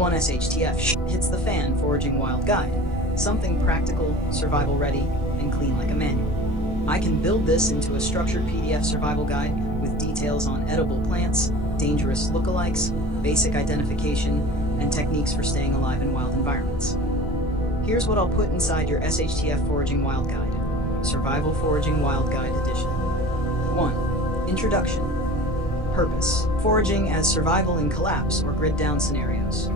V1 SHTF hits the fan foraging wild guide. Something practical, survival ready, and clean like a manual. I can build this into a structured PDF survival guide with details on edible plants, dangerous lookalikes, basic identification, and techniques for staying alive in wild environments. Here's what I'll put inside your SHTF Foraging Wild Guide. Survival Foraging Wild Guide Edition. 1. Introduction. Purpose. Foraging as survival in collapse or grid-down scenarios.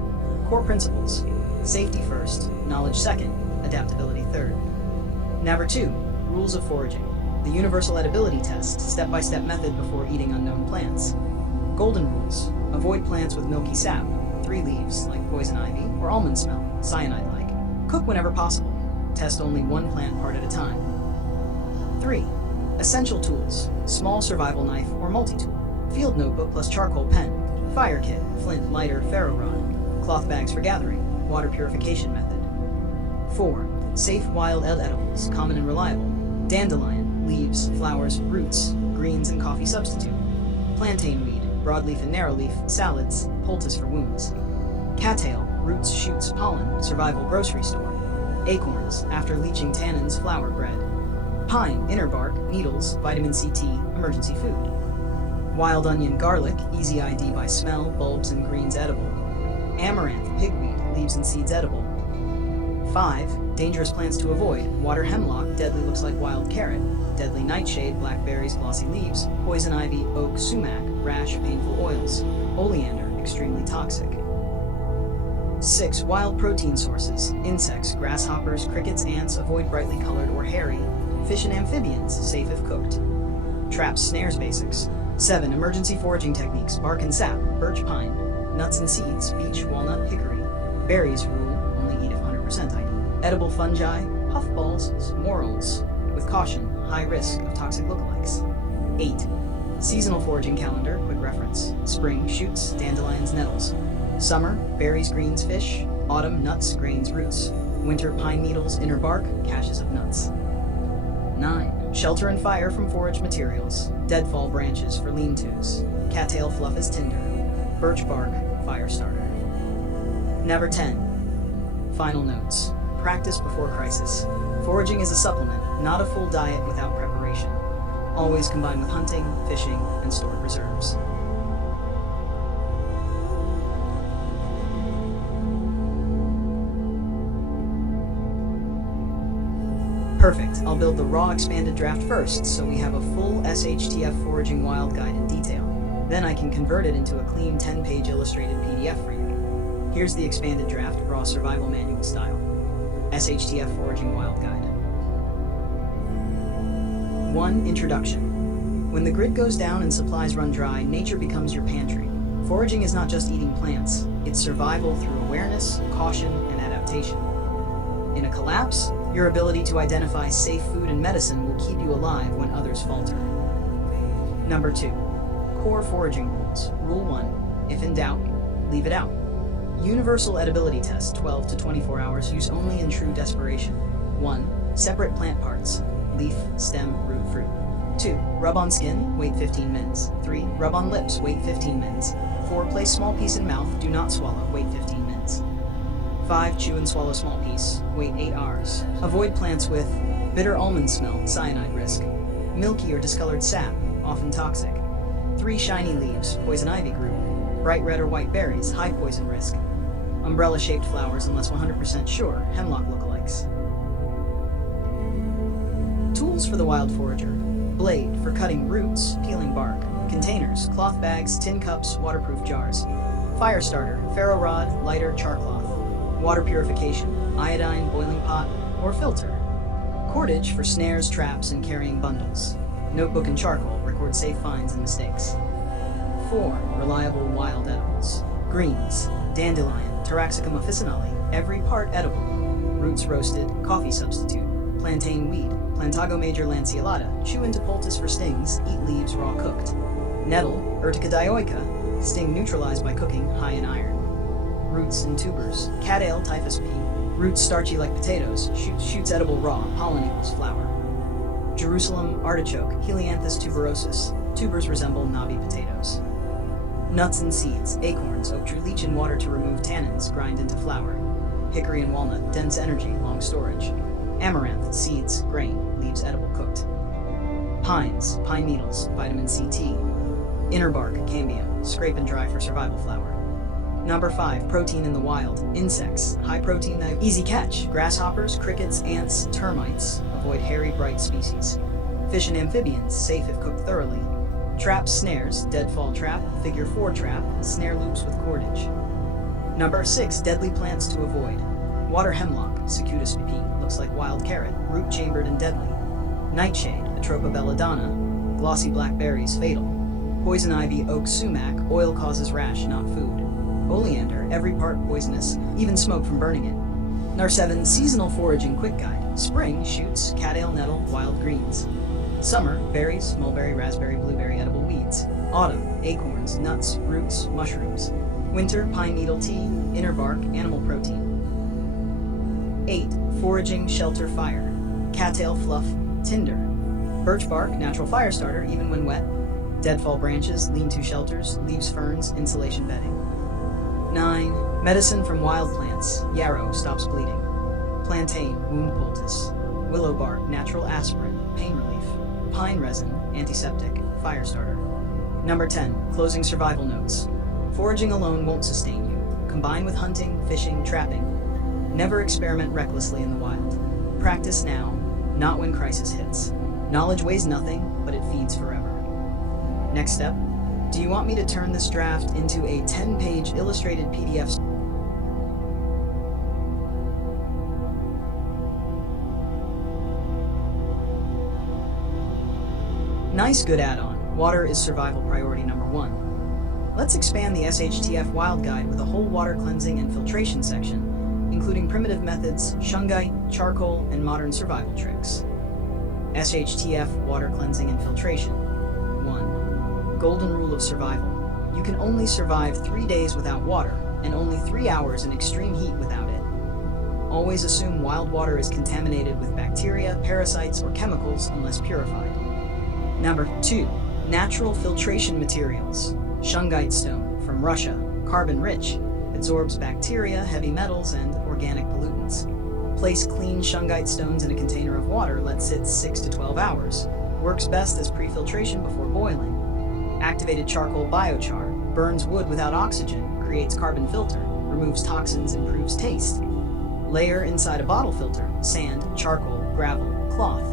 Core principles. Safety first, knowledge second, adaptability third. Number 2. Rules of foraging. The universal edibility test, step-by-step method before eating unknown plants. Golden rules. Avoid plants with milky sap, 3 leaves, like poison ivy, or almond smell, cyanide-like. Cook whenever possible. Test only one plant part at a time. 3. Essential tools. Small survival knife or multi-tool. Field notebook plus charcoal pen. Fire kit, flint, lighter, ferro rod. Cloth bags for gathering. Water purification method. 4. Safe wild edibles, common and reliable. Dandelion, leaves, flowers, roots, greens and coffee substitute. Plantain weed, broadleaf and narrowleaf, salads, poultice for wounds. Cattail, roots, shoots, pollen, survival grocery store. Acorns, after leaching tannins, flour bread. Pine, inner bark, needles, vitamin C tea, emergency food. Wild onion, garlic, easy ID by smell, bulbs and greens edible. Amaranth, pigweed, leaves and seeds edible. 5. Dangerous plants to avoid. Water hemlock, deadly looks like wild carrot. Deadly nightshade, blackberries, glossy leaves. Poison ivy, oak, sumac, rash, painful oils. Oleander, extremely toxic. 6. Wild protein sources. Insects, grasshoppers, crickets, ants, avoid brightly colored or hairy. Fish and amphibians, safe if cooked. Traps, snares basics. 7. Emergency foraging techniques. Bark and sap, birch, pine. Nuts and seeds, beech, walnut, hickory. Berries rule, only eat if 100% ID. Edible fungi, puffballs, morels. With caution, high risk of toxic lookalikes. 8. Seasonal foraging calendar, quick reference. Spring, shoots, dandelions, nettles. Summer, berries, greens, fish. Autumn, nuts, grains, roots. Winter, pine needles, inner bark, caches of nuts. 9. Shelter and fire from forage materials. Deadfall branches for lean-tos. Cattail fluff as tinder. Birch bark, fire starter. Number 10. Final notes. Practice before crisis. Foraging is a supplement, not a full diet without preparation. Always combined with hunting, fishing, and stored reserves. Perfect. I'll build the raw expanded draft first, so we have a full SHTF Foraging Wild Guide in detail. Then I can convert it into a clean 10-page illustrated PDF for you. Here's the expanded draft, raw survival manual style. SHTF Foraging Wild Guide. 1. Introduction. When the grid goes down and supplies run dry, nature becomes your pantry. Foraging is not just eating plants, it's survival through awareness, caution, and adaptation. In a collapse, your ability to identify safe food and medicine will keep you alive when others falter. Number 2. Core foraging rules. Rule 1. If in doubt, leave it out. Universal edibility test, 12 to 24 hours, use only in true desperation. 1. Separate plant parts. Leaf, stem, root, fruit. 2. Rub on skin, wait 15 minutes. 3. Rub on lips, wait 15 minutes. 4. Place small piece in mouth, do not swallow, wait 15 minutes. 5. Chew and swallow small piece, wait 8 hours. Avoid plants with bitter almond smell, cyanide risk. Milky or discolored sap, often toxic. 3. Shiny leaves, poison ivy group. Bright red or white berries, high poison risk. Umbrella-shaped flowers unless 100% sure, hemlock lookalikes. Tools for the wild forager. Blade for cutting roots, peeling bark. Containers, cloth bags, tin cups, waterproof jars. Fire starter, ferro rod, lighter, char cloth. Water purification, iodine, boiling pot, or filter. Cordage for snares, traps, and carrying bundles. Notebook and charcoal, record safe finds and mistakes. 4. Reliable wild edibles. Greens, dandelion, Taraxacum officinale, every part edible. Roots roasted, coffee substitute. Plantain weed, Plantago major lanceolata, chew into poultice for stings, eat leaves raw cooked. Nettle, Urtica dioica, sting neutralized by cooking, high in iron. Roots and tubers, cattail, typhus pea. Roots starchy like potatoes, shoots edible raw, pollen equals flour. Jerusalem artichoke, Helianthus tuberosus. Tubers resemble knobby potatoes. Nuts and seeds, acorns, oak tree leach in water to remove tannins, grind into flour. Hickory and walnut, dense energy, long storage. Amaranth, seeds, grain, leaves edible cooked. Pines, pine needles, vitamin C tea. Inner bark, cambium, scrape and dry for survival flour. Number 5, protein in the wild. Insects, high protein, easy catch. Grasshoppers, crickets, ants, termites. Avoid hairy, bright species. Fish and amphibians, safe if cooked thoroughly. Traps, snares, deadfall trap, figure 4 trap, snare loops with cordage. Number 6, deadly plants to avoid. Water hemlock, Cicutus spp, looks like wild carrot, root chambered and deadly. Nightshade, Atropa belladonna, glossy black berries, fatal. Poison ivy, oak sumac, oil causes rash, not food. Oleander, every part poisonous, even smoke from burning it. Number 7, seasonal foraging quick guide. Spring, shoots, catale, nettle, wild greens. Summer, berries, mulberry, raspberry, blueberry, edible weeds. Autumn, acorns, nuts, roots, mushrooms. Winter, pine needle tea, inner bark, animal protein. 8, foraging, shelter, fire. Cattail, fluff, tinder. Birch bark, natural fire starter, even when wet. Deadfall branches, lean-to shelters, leaves, ferns, insulation bedding. 9, medicine from wild plants. Yarrow, stops bleeding. Plantain, wound poultice. Willow bark, natural aspirin, pain relief. Pine resin, antiseptic, fire starter. Number 10, closing survival notes. Foraging alone won't sustain you. Combine with hunting, fishing, trapping. Never experiment recklessly in the wild. Practice now, not when crisis hits. Knowledge weighs nothing, but it feeds forever. Next step, do you want me to turn this draft into a 10-page illustrated PDF? Nice, good add-on. Water is survival priority number 1. Let's expand the Shtf Wild Guide with a whole water cleansing and filtration section, including primitive methods, shungite, charcoal, and modern survival tricks. Shtf Water Cleansing and Filtration. 1. Golden rule of survival. You can only survive 3 days without water, and only 3 hours in extreme heat without it. Always assume wild water is contaminated with bacteria, parasites, or chemicals unless purified. Number 2. Natural filtration materials. Shungite stone, from Russia, carbon-rich, absorbs bacteria, heavy metals, and organic pollutants. Place clean shungite stones in a container of water, let sit 6 to 12 hours. Works best as pre-filtration before boiling. Activated charcoal biochar, burns wood without oxygen, creates carbon filter, removes toxins, improves taste. Layer inside a bottle filter, sand, charcoal, gravel, cloth.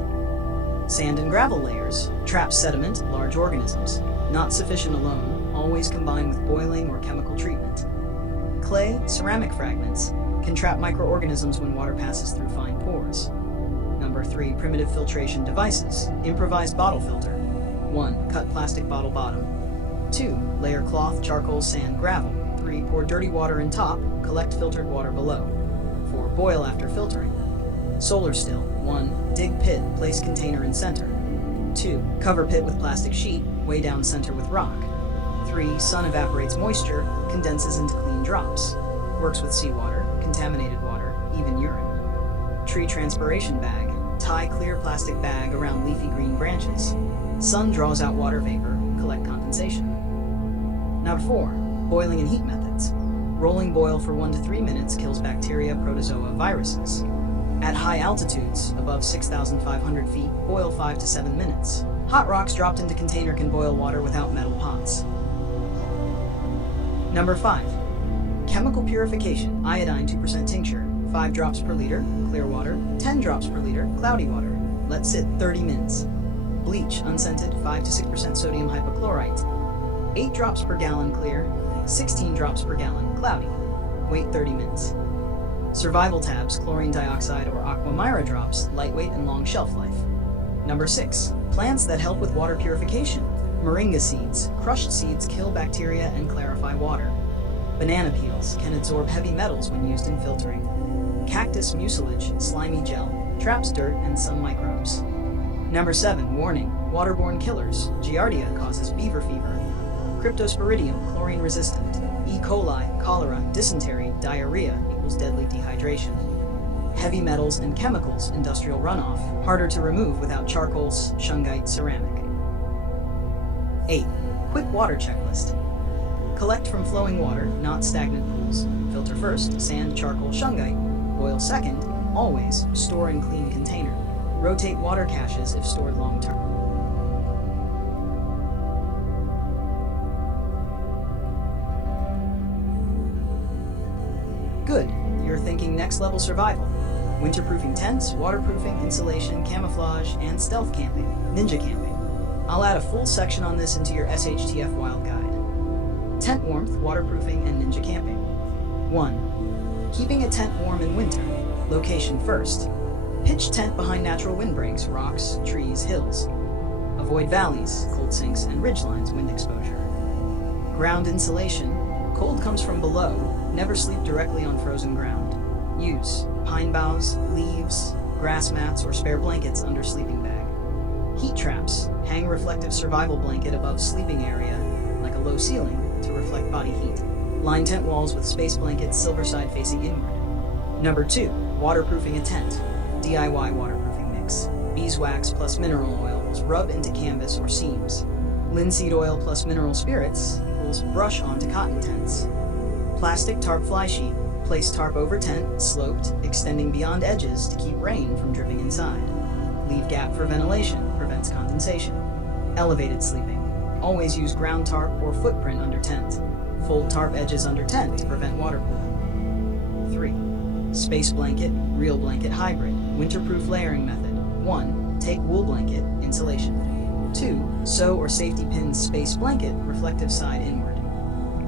Sand and gravel layers, trap sediment, large organisms. Not sufficient alone, always combine with boiling or chemical treatment. Clay, ceramic fragments, can trap microorganisms when water passes through fine pores. Number 3, primitive filtration devices. Improvised bottle filter. 1, cut plastic bottle bottom. 2, layer cloth, charcoal, sand, gravel. 3, pour dirty water in top, collect filtered water below. 4, boil after filtering. Solar still. 1, dig pit, place container in center. 2, cover pit with plastic sheet, weigh down center with rock. 3, sun evaporates moisture, condenses into clean drops. Works with seawater, contaminated water, even urine. Tree transpiration bag, tie clear plastic bag around leafy green branches. Sun draws out water vapor, collect condensation. Number 4, boiling and heat methods. Rolling boil for 1 to 3 minutes kills bacteria, protozoa, viruses. At high altitudes, above 6,500 feet, boil 5 to 7 minutes. Hot rocks dropped into container can boil water without metal pots. Number 5. Chemical purification, iodine 2% tincture, 5 drops per liter, clear water, 10 drops per liter, cloudy water. Let sit 30 minutes. Bleach, unscented, 5 to 6% sodium hypochlorite, 8 drops per gallon clear, 16 drops per gallon cloudy. Wait 30 minutes. Survival tabs, chlorine dioxide or aquamira drops, lightweight and long shelf life. Number 6. Plants that help with water purification. Moringa seeds. Crushed seeds kill bacteria and clarify water. Banana peels can absorb heavy metals when used in filtering. Cactus mucilage, slimy gel, traps dirt and some microbes. Number 7. Warning. Waterborne killers. Giardia causes beaver fever. Cryptosporidium, chlorine resistant. E. coli, cholera, dysentery, diarrhea equals deadly dehydration. Heavy metals and chemicals, industrial runoff, harder to remove without charcoals, shungite, ceramic. 8. Quick water checklist. Collect from flowing water, not stagnant pools. Filter first, sand, charcoal, shungite. Boil second, always store in clean container. Rotate water caches if stored long term. Good, you're thinking next level survival. Winterproofing tents, waterproofing, insulation, camouflage, and stealth camping, ninja camping. I'll add a full section on this into your Shtf Wild Guide. Tent warmth, waterproofing, and ninja camping. 1. Keeping a tent warm in winter. Location first. Pitch tent behind natural windbreaks, rocks, trees, hills. Avoid valleys, cold sinks, and ridgelines, wind exposure. Ground insulation. Cold comes from below. Never sleep directly on frozen ground. Use pine boughs, leaves, grass mats, or spare blankets under sleeping bag. Heat traps. Hang reflective survival blanket above sleeping area, like a low ceiling, to reflect body heat. Line tent walls with space blankets, silver side facing inward. Number 2. Waterproofing a tent. DIY waterproofing mix. Beeswax plus mineral oils rub into canvas or seams. Linseed oil plus mineral spirits equals brush onto cotton tents. Plastic tarp fly sheet. Place tarp over tent, sloped, extending beyond edges to keep rain from dripping inside. Leave gap for ventilation, prevents condensation. Elevated sleeping. Always use ground tarp or footprint under tent. Fold tarp edges under tent to prevent water pooling. 3. Space blanket, real blanket hybrid, winterproof layering method. 1. Take wool blanket, insulation. 2. Sew or safety pin space blanket, reflective side inward.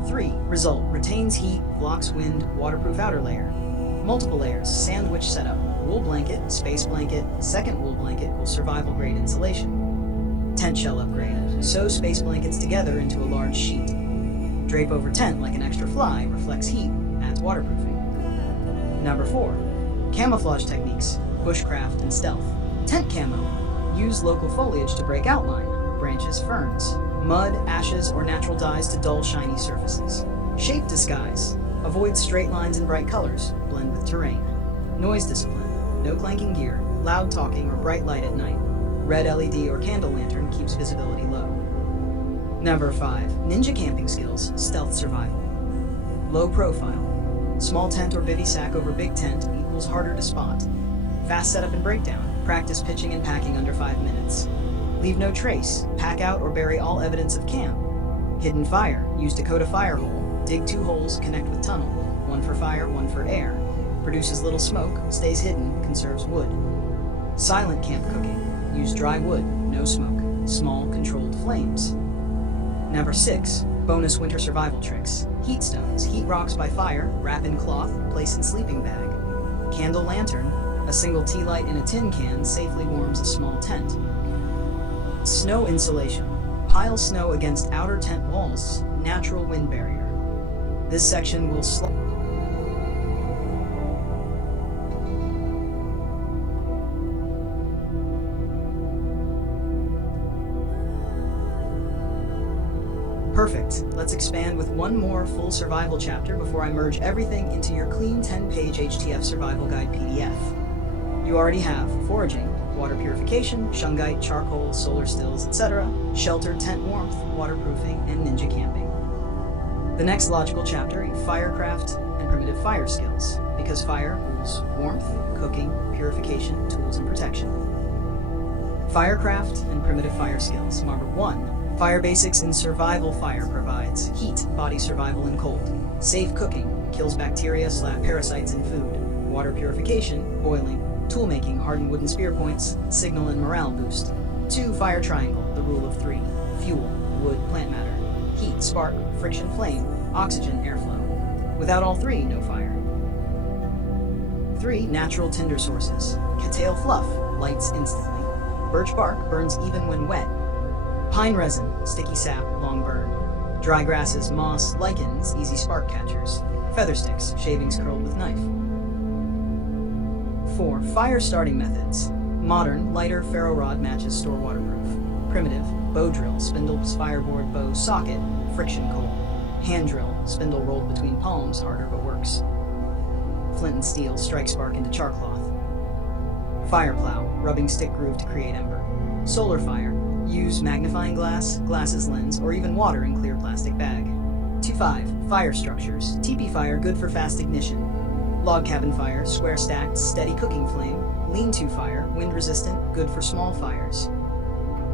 3. Result, retains heat, blocks wind, waterproof outer layer. Multiple layers, sandwich setup, wool blanket, space blanket, second wool blanket equals survival grade insulation. Tent shell upgrade, sew space blankets together into a large sheet. Drape over tent like an extra fly, reflects heat, adds waterproofing. Number 4. Camouflage techniques, bushcraft and stealth. Tent camo, use local foliage to break outline, branches, ferns. Mud, ashes, or natural dyes to dull, shiny surfaces. Shape disguise. Avoid straight lines and bright colors. Blend with terrain. Noise discipline. No clanking gear, loud talking, or bright light at night. Red LED or candle lantern keeps visibility low. Number 5. Ninja camping skills. Stealth survival. Low profile. Small tent or bivy sack over big tent equals harder to spot. Fast setup and breakdown. Practice pitching and packing under 5 minutes. Leave no trace. Pack out or bury all evidence of camp. Hidden fire. Use Dakota fire hole. Dig 2 holes, connect with tunnel. 1 for fire, 1 for air. Produces little smoke, stays hidden, conserves wood. Silent camp cooking. Use dry wood, no smoke. Small, controlled flames. Number 6. Bonus winter survival tricks. Heat stones. Heat rocks by fire, wrap in cloth, place in sleeping bag. Candle lantern. A single tea light in a tin can safely warms a small tent. Snow insulation. Pile snow against outer tent walls, natural wind barrier. This section will Perfect. Let's expand with one more full survival chapter before I merge everything into your clean 10-page HTF Survival Guide PDF. You already have foraging, water purification, shungite, charcoal, solar stills, etc., shelter, tent warmth, waterproofing, and ninja camping. The next logical chapter, firecraft and primitive fire skills, because fire rules warmth, cooking, purification, tools, and protection. Firecraft and primitive fire skills. Number 1. Fire basics in survival. Fire provides heat, body survival in cold. Safe cooking, kills bacteria / parasites in food. Water purification, boiling. Tool making, hardened wooden spear points, signal and morale boost. 2. Fire triangle, the rule of 3. Fuel, wood, plant matter. Heat, spark, friction, flame, oxygen, airflow. Without all 3, no fire. 3. Natural tinder sources. Cattail fluff, lights instantly. Birch bark, burns even when wet. Pine resin, sticky sap, long burn. Dry grasses, moss, lichens, easy spark catchers. Feather sticks, shavings curled with knife. 4. Fire starting methods. Modern, lighter ferro rod matches store waterproof. Primitive, bow drill, spindles, fireboard, bow, socket, friction coal. Hand drill, spindle rolled between palms, harder but works. Flint and steel, strike spark into char cloth. Fire plow, rubbing stick groove to create ember. Solar fire, use magnifying glass, glasses lens, or even water in clear plastic bag. 5. Fire structures. Teepee fire, good for fast ignition. Log cabin fire, square stacked, steady cooking flame. Lean-to fire, wind resistant, good for small fires.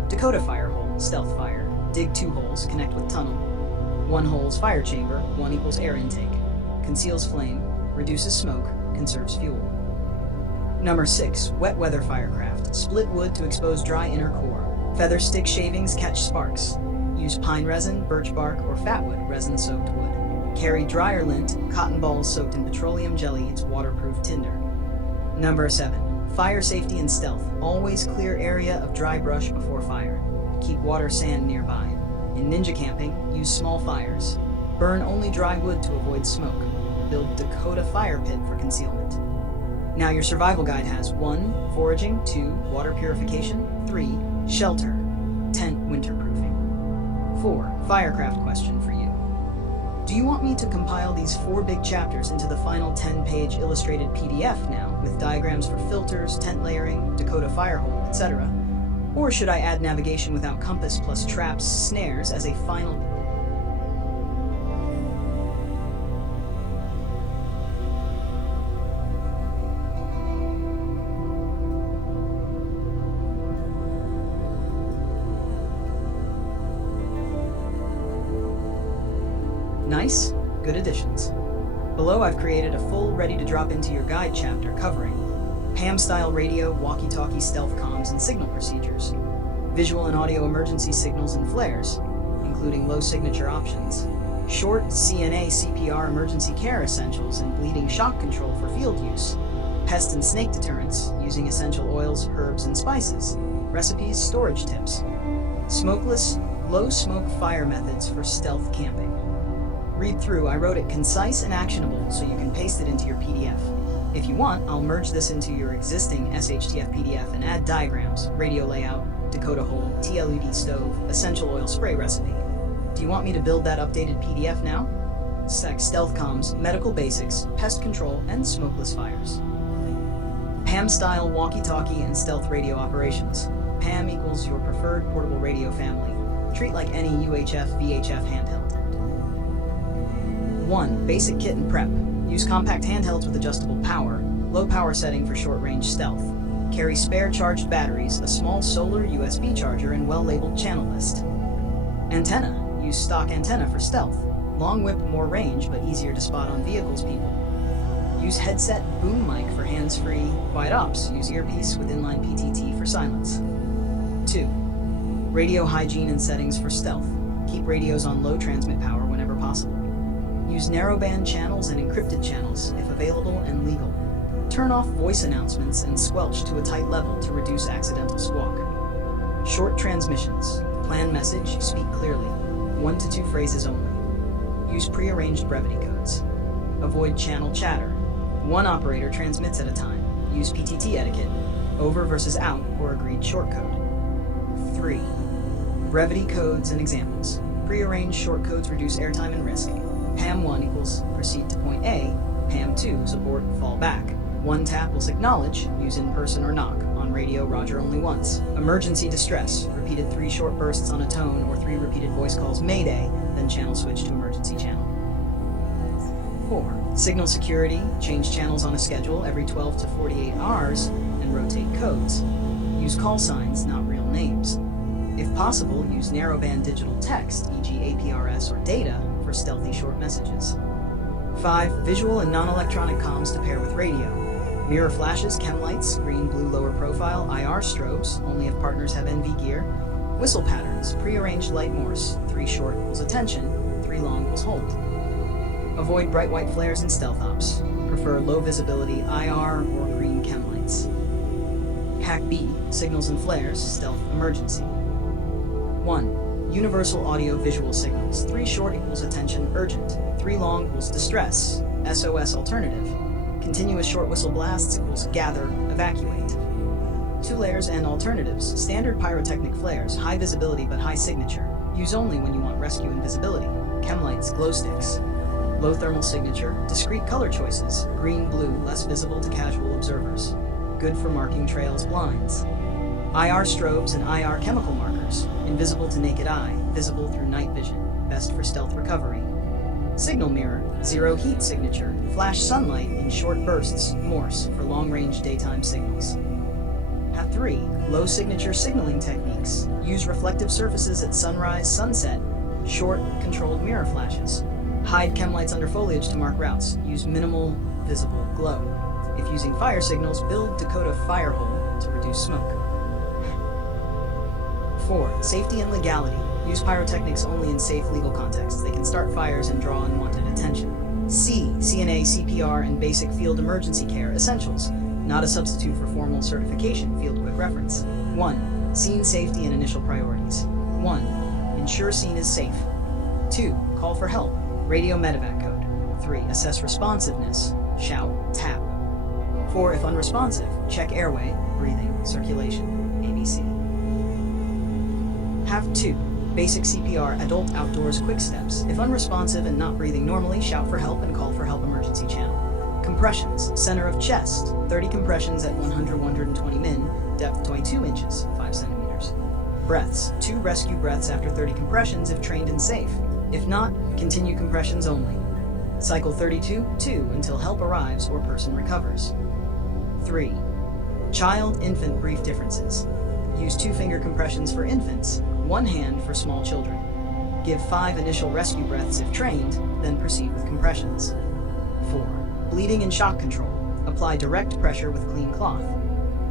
Dakota fire hole, stealth fire. Dig 2 holes, connect with tunnel. 1 hole's fire chamber, 1 equals air intake. Conceals flame, reduces smoke, conserves fuel. Number 6. Wet weather firecraft. Split wood to expose dry inner core. Feather stick shavings catch sparks. Use pine resin, birch bark, or fatwood, resin-soaked wood. Carry dryer lint, cotton balls soaked in petroleum jelly, it's waterproof tinder. Number 7. Fire safety and stealth. Always clear area of dry brush before fire. Keep water sand nearby. In ninja camping, use small fires. Burn only dry wood to avoid smoke. Build Dakota fire pit for concealment. Now your survival guide has 1. Foraging, 2. Water purification, 3. Shelter, tent winterproofing. 4. Firecraft question for you. Do you want me to compile these 4 big chapters into the final 10-page illustrated PDF now, with diagrams for filters, tent layering, Dakota firehole, etc.? Or should I add navigation without compass plus traps, snares as a final? Nice, good additions. Below I've created a full ready to drop into your guide chapter covering ham-style radio, walkie-talkie stealth comms and signal procedures, visual and audio emergency signals and flares, including low signature options, short CNA CPR emergency care essentials and bleeding shock control for field use, pest and snake deterrents using essential oils, herbs and spices, recipes, storage tips, smokeless, low smoke fire methods for stealth camping. Read through, I wrote it concise and actionable so you can paste it into your PDF. If you want, I'll merge this into your existing Shtf PDF and add diagrams, radio layout, Dakota hole, TLED stove, essential oil spray recipe. Do you want me to build that updated PDF now? Stealth comms, medical basics, pest control, and smokeless fires. PAM-style walkie-talkie and stealth radio operations. PAM equals your preferred portable radio family. Treat like any UHF, VHF handheld. 1. Basic kit and prep. Use compact handhelds with adjustable power, low power setting for short-range stealth. Carry spare charged batteries, a small solar USB charger, and well-labeled channel list. Antenna. Use stock antenna for stealth. Long whip, more range, but easier to spot on vehicles, people. Use headset, boom mic for hands-free. Quiet ops. Use earpiece with inline PTT for silence. 2. Radio hygiene and settings for stealth. Keep radios on low transmit power whenever possible. Use narrowband channels and encrypted channels, if available and legal. Turn off voice announcements and squelch to a tight level to reduce accidental squawk. Short transmissions. Plan message, speak clearly. 1 to 2 phrases only. Use prearranged brevity codes. Avoid channel chatter. 1 operator transmits at a time. Use PTT etiquette. Over versus out or agreed shortcode. 3. Brevity codes and examples. Prearranged shortcodes reduce airtime and risk. PAM 1 equals proceed to point A, PAM 2 support fall back. 1 tap will acknowledge, use in person or knock. On radio, roger only once. Emergency distress, repeated 3 short bursts on a tone or 3 repeated voice calls Mayday, then channel switch to emergency channel. 4. Signal security, change channels on a schedule every 12 to 48 hours and rotate codes. Use call signs, not real names. If possible, use narrowband digital text, e.g. APRS or data, for stealthy short messages. 5. Visual and non-electronic comms to pair with radio. Mirror flashes, chem lights, green, blue lower profile, IR strobes, only if partners have NV gear. Whistle patterns, prearranged light Morse, 3 short equals attention, 3 long equals hold. Avoid bright white flares and stealth ops. Prefer low visibility IR or green chem lights. Hack B, signals and flares, stealth emergency. 1. Universal audio visual signals. 3 short equals attention urgent. 3 long equals distress, SOS alternative. Continuous short whistle blasts equals gather, evacuate. 2 layers and alternatives. Standard pyrotechnic flares, high visibility but high signature. Use only when you want rescue and visibility. Chem lights, glow sticks. Low thermal signature, discrete color choices. Green, blue, less visible to casual observers. Good for marking trails, blinds. IR strobes and IR chemical markers. Invisible to naked eye, visible through night vision. Best for stealth recovery. Signal mirror, zero heat signature, flash sunlight in short bursts, Morse, for long-range daytime signals. Have 3. Low signature signaling techniques. Use reflective surfaces at sunrise, sunset, short, controlled mirror flashes. Hide chem lights under foliage to mark routes. Use minimal visible glow. If using fire signals, build Dakota fire hole to reduce smoke. 4. Safety and legality. Use pyrotechnics only in safe legal contexts. They can start fires and draw unwanted attention. C. CNA, CPR, and basic field emergency care essentials. Not a substitute for formal certification. Field quick reference. 1. Scene safety and initial priorities. 1. Ensure scene is safe. 2. Call for help. Radio medevac code. 3. Assess responsiveness. Shout, tap. 4. If unresponsive, check airway, breathing, circulation, ABC. Have 2. Basic CPR, adult outdoors quick steps. If unresponsive and not breathing normally, shout for help and call for help emergency channel. Compressions, center of chest, 30 compressions at 100-120 min, depth 22 inches, 5 centimeters. Breaths, 2 rescue breaths after 30 compressions if trained and safe. If not, continue compressions only. Cycle 32, 2 until help arrives or person recovers. 3. Child-infant brief differences. Use 2-finger compressions for infants, 1 hand for small children. Give 5 initial rescue breaths if trained, then proceed with compressions. 4. Bleeding and shock control. Apply direct pressure with clean cloth.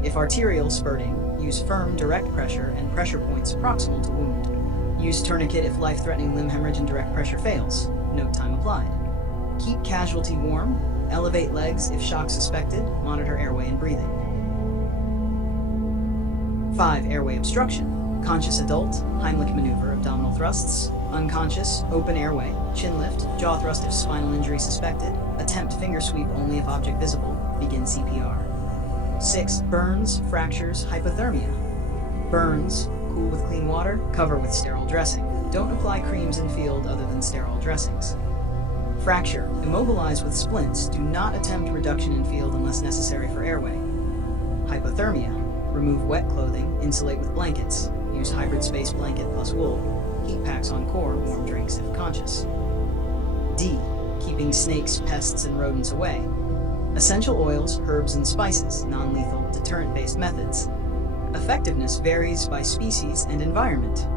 If arterial spurting, use firm direct pressure and pressure points proximal to wound. Use tourniquet if life-threatening limb hemorrhage and direct pressure fails. Note time applied. Keep casualty warm. Elevate legs if shock suspected. Monitor airway and breathing. 5. Airway obstruction. Conscious adult, Heimlich maneuver, abdominal thrusts. Unconscious, open airway, chin lift, jaw thrust if spinal injury suspected. Attempt finger sweep only if object visible. Begin CPR. 6. Burns, fractures, hypothermia. Burns, cool with clean water, cover with sterile dressing. Don't apply creams in field other than sterile dressings. Fracture, immobilize with splints. Do not attempt reduction in field unless necessary for airway. Hypothermia, remove wet clothing, insulate with blankets. Use hybrid space blanket plus wool. Heat packs on core, warm drinks if conscious. D. Keeping snakes, pests, and rodents away. Essential oils, herbs, and spices, non-lethal, deterrent-based methods. Effectiveness varies by species and environment.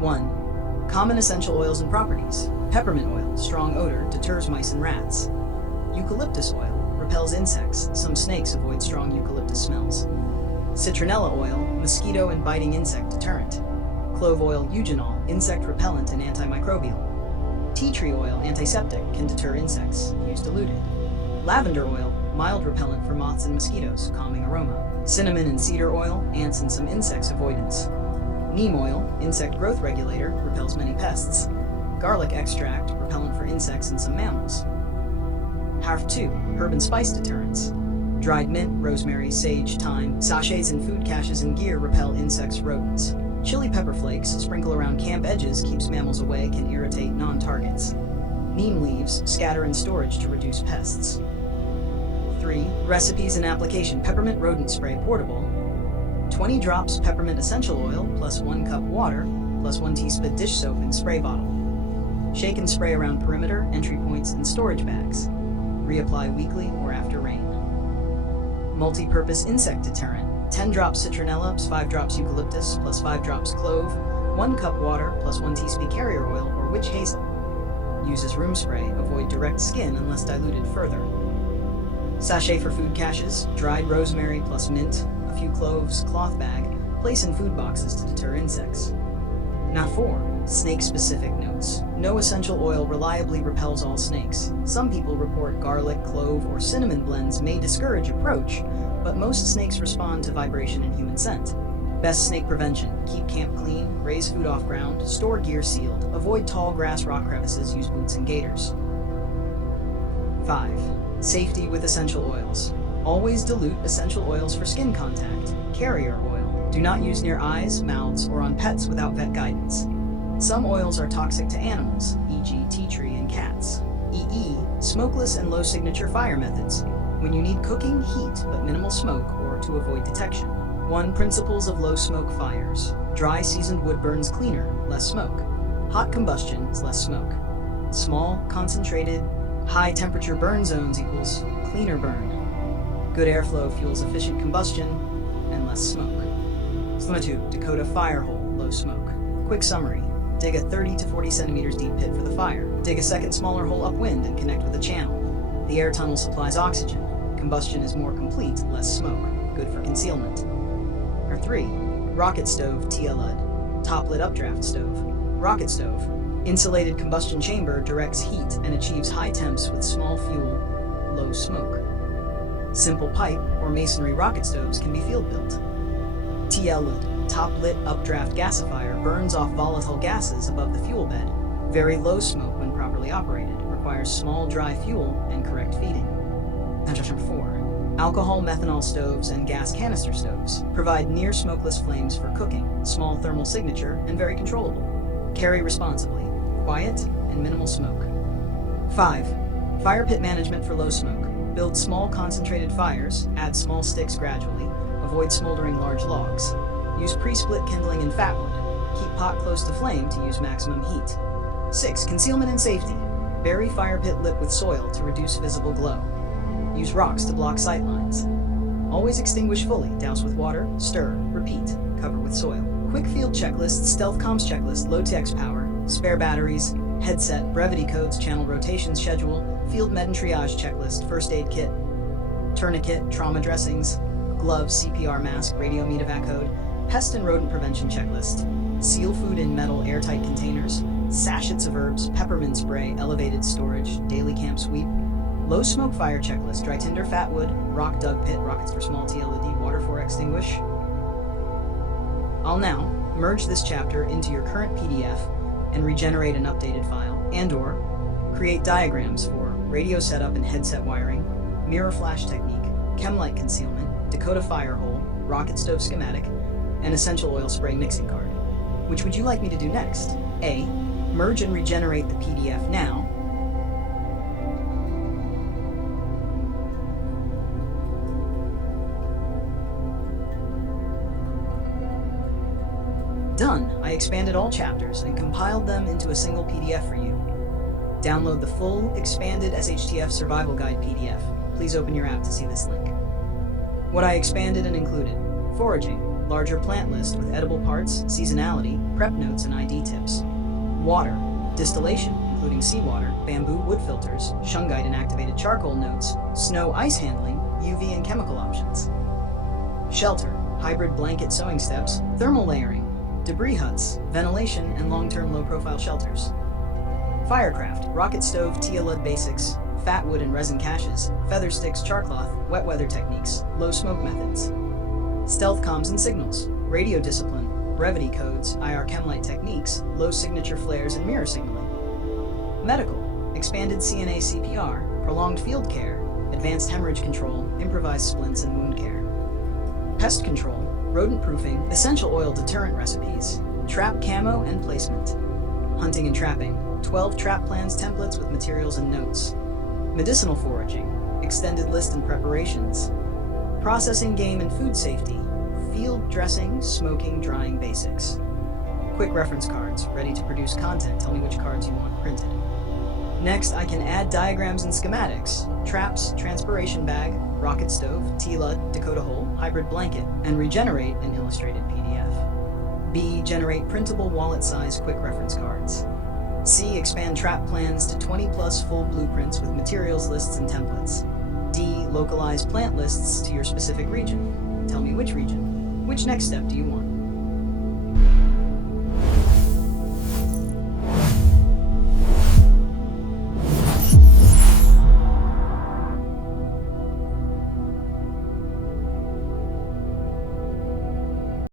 1. Common essential oils and properties. Peppermint oil, strong odor, deters mice and rats. Eucalyptus oil, repels insects. Some snakes avoid strong eucalyptus smells. Citronella oil, mosquito and biting insect deterrent. Clove oil, eugenol, insect repellent and antimicrobial. Tea tree oil, antiseptic, can deter insects. Use diluted. Lavender oil, mild repellent for moths and mosquitoes, calming aroma. Cinnamon and cedar oil, ants and some insects avoidance. Neem oil, insect growth regulator, repels many pests. Garlic extract, repellent for insects and some mammals. Harf 2, herb and spice deterrents. Dried mint, rosemary, sage, thyme, sachets and food caches and gear repel insects, rodents. Chili pepper flakes, sprinkle around camp edges, keeps mammals away, can irritate non-targets. Neem leaves, scatter in storage to reduce pests. 3. Recipes and application. Peppermint rodent spray, portable. 20 drops peppermint essential oil plus 1 cup water plus 1 teaspoon dish soap in spray bottle. Shake and spray around perimeter, entry points, and storage bags. Reapply weekly or after rain. Multi-purpose insect deterrent. 10 drops citronella, 5 drops eucalyptus, plus 5 drops clove, 1 cup water, plus 1 teaspoon carrier oil or witch hazel. Use as room spray, avoid direct skin unless diluted further. Sachet for food caches, dried rosemary plus mint, a few cloves, cloth bag, place in food boxes to deter insects. Now 4. Snake-specific notes. No essential oil reliably repels all snakes. Some people report garlic, clove, or cinnamon blends may discourage approach, but most snakes respond to vibration and human scent. Best snake prevention. Keep camp clean, raise food off ground, store gear sealed, avoid tall grass, rock crevices, use boots and gaiters. 5. Safety with essential oils. Always dilute essential oils for skin contact. Carrier oil. Do not use near eyes, mouths, or on pets without vet guidance. Some oils are toxic to animals, e.g. tea tree and cats. E.e. Smokeless and low signature fire methods. When you need cooking, heat, but minimal smoke, or to avoid detection. 1. Principles of low smoke fires. Dry seasoned wood burns cleaner, less smoke. Hot combustion is less smoke. Small, concentrated, high-temperature burn zones equals cleaner burn. Good airflow fuels efficient combustion and less smoke. Schema 2. Dakota fire hole, low smoke. Quick summary. Dig a 30 to 40 centimeters deep pit for the fire. Dig a second smaller hole upwind and connect with a channel. The air tunnel supplies oxygen. Combustion is more complete, less smoke. Good for concealment. Or 3. Rocket stove, TLUD. Top-lit updraft stove. Rocket stove. Insulated combustion chamber directs heat and achieves high temps with small fuel, low smoke. Simple pipe or masonry rocket stoves can be field-built. TLUD. Top-lit updraft gasifier burns off volatile gases above the fuel bed. Very low smoke when properly operated. Requires small dry fuel and correct feeding. Contrast number 4. Alcohol methanol stoves and gas canister stoves provide near smokeless flames for cooking, small thermal signature, and very controllable. Carry responsibly, quiet, and minimal smoke. 5. Fire pit management for low smoke. Build small concentrated fires, add small sticks gradually, avoid smoldering large logs. Use pre-split kindling and fatwood. Keep pot close to flame to use maximum heat. 6. Concealment and safety. Bury fire pit lip with soil to reduce visible glow. Use rocks to block sight lines. Always extinguish fully, douse with water, stir, repeat, cover with soil. Quick field checklist, stealth comms checklist, low TX power, spare batteries, headset, brevity codes, channel rotation schedule, field med and triage checklist, first aid kit, tourniquet, trauma dressings, gloves, CPR mask, radio medevac code, pest and rodent prevention checklist, seal food in metal airtight containers, sachets of herbs, peppermint spray, elevated storage, daily camp sweep, low smoke fire checklist, dry tinder, fat wood, rock dug pit, rockets for small TLED, water for extinguish. I'll now merge this chapter into your current PDF and regenerate an updated file, and/or create diagrams for radio setup and headset wiring, mirror flash technique, chem-light concealment, Dakota fire hole, rocket stove schematic, and essential oil spray mixing card. Which would you like me to do next? A. Merge and regenerate the PDF now. Done. I expanded all chapters and compiled them into a single PDF for you. Download the full, expanded SHTF Survival Guide PDF. Please open your app to see this link. What I expanded and included: foraging, larger plant list with edible parts, seasonality, prep notes, and ID tips. Water, distillation, including seawater, bamboo wood filters, shungite and activated charcoal notes, snow ice handling, UV and chemical options. Shelter, hybrid blanket sewing steps, thermal layering, debris huts, ventilation, and long-term low-profile shelters. Firecraft, rocket stove, TLUD basics, fat wood and resin caches, feather sticks, char cloth, wet weather techniques, low smoke methods. Stealth comms and signals, radio discipline, brevity codes, IR chem-light techniques, low signature flares, and mirror signaling. Medical, expanded CNA CPR, prolonged field care, advanced hemorrhage control, improvised splints, and wound care. Pest control, rodent proofing, essential oil deterrent recipes, trap camo and placement. Hunting and trapping, 12 trap plans templates with materials and notes. Medicinal foraging, extended list and preparations. Processing game and food safety, field dressing, smoking, drying basics. Quick reference cards, ready to produce content. Tell me which cards you want printed. Next, I can add diagrams and schematics, traps, transpiration bag, rocket stove, TLUD, Dakota hole, hybrid blanket, and regenerate an illustrated PDF. B. Generate printable wallet-size quick reference cards. C. Expand trap plans to 20+ full blueprints with materials lists and templates. D. Localize plant lists to your specific region. Tell me which region. Which next step do you want?